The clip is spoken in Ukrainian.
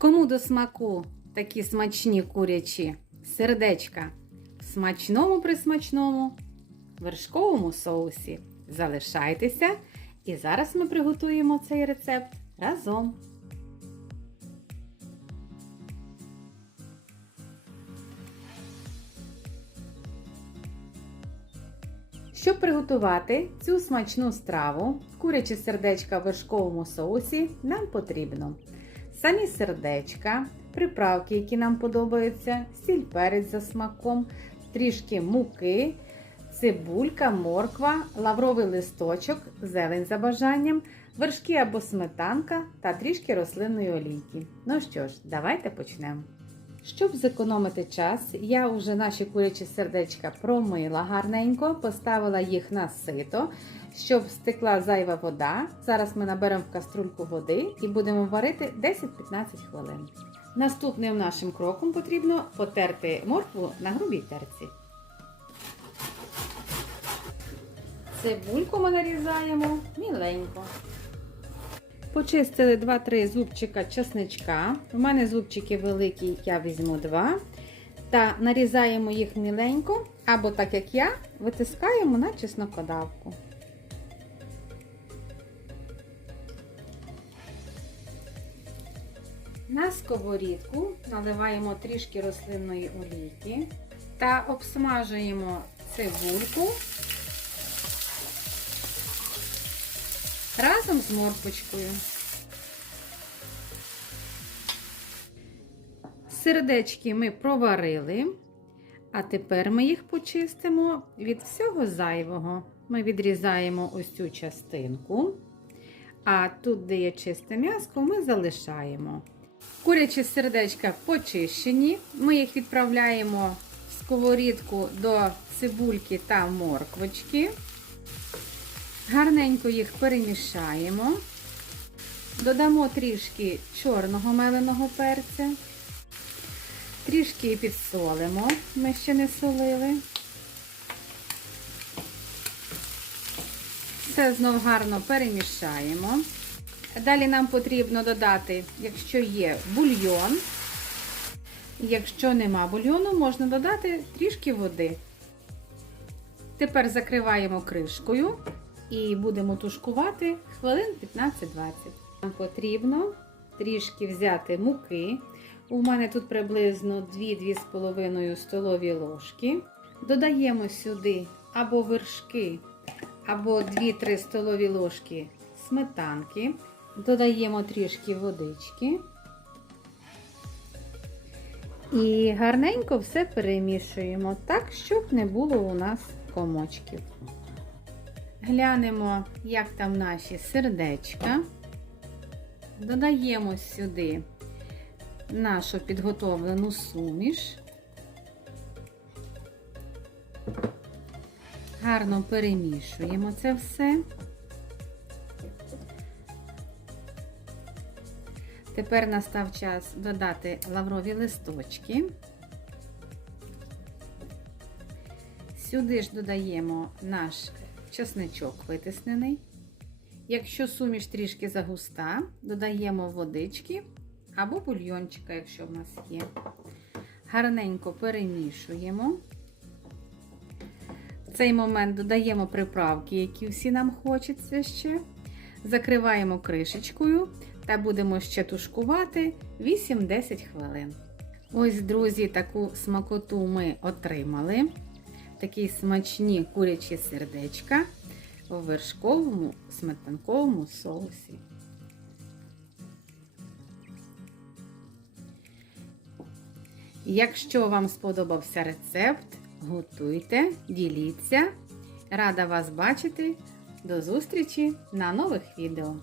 Кому до смаку такі смачні курячі сердечка в смачному присмачному вершковому соусі. Залишайтеся, і зараз ми приготуємо цей рецепт разом. Щоб приготувати цю смачну страву, курячі сердечка в вершковому соусі, нам потрібно самі сердечка, приправки, які нам подобаються, сіль перець за смаком, трішки муки, цибулька, морква, лавровий листочок, зелень за бажанням, вершки або сметанка та трішки рослинної олійки. Ну що ж, давайте почнемо. Щоб зекономити час, я вже наші курячі сердечка промила гарненько, поставила їх на сито, щоб стекла зайва вода. Зараз ми наберемо в каструльку води і будемо варити 10-15 хвилин. Наступним нашим кроком потрібно потерти моркву на грубій терці. Цибульку ми нарізаємо міленько. Почистили 2-3 зубчика чесничка. У мене зубчики великі, я візьму 2. Та нарізаємо їх міленько, або так як я, витискаємо на чеснокодавку. На сковорідку наливаємо трішки рослинної олійки та обсмажуємо цибульку разом з морпочкою. Сердечки ми проварили, а тепер ми їх почистимо від всього зайвого. Ми відрізаємо ось цю частинку, а тут, де є чисте м'яско, ми залишаємо. Курячі сердечка почищені, ми їх відправляємо в сковорідку до цибульки та морквочки. Гарненько їх перемішаємо, додамо трішки чорного меленого перця, трішки підсолимо, ми ще не солили. Все знов гарно перемішаємо. Далі нам потрібно додати, якщо є бульйон. Якщо нема бульйону, можна додати трішки води. Тепер закриваємо кришкою і будемо тушкувати хвилин 15-20. Нам потрібно трішки взяти муки. У мене тут приблизно 2-2,5 столові ложки. Додаємо сюди або вершки, або 2-3 столові ложки сметанки. Додаємо трішки водички. І гарненько все перемішуємо так, щоб не було у нас комочків. Глянемо, як там наші сердечка. Додаємо сюди нашу підготовлену суміш. Гарно перемішуємо це все. Тепер настав час додати лаврові листочки. Сюди ж додаємо наш чесничок витиснений. Якщо суміш трішки загуста, додаємо водички або бульйончика, якщо в нас є. Гарненько перемішуємо. В цей момент додаємо приправки, які всі нам хочеться ще. Закриваємо кришечкою та будемо ще тушкувати 8-10 хвилин. Ось, друзі, таку смакоту ми отримали. Такі смачні курячі сердечка у вершковому сметанковому соусі. Якщо вам сподобався рецепт, готуйте, діліться. Рада вас бачити. До зустрічі на нових відео!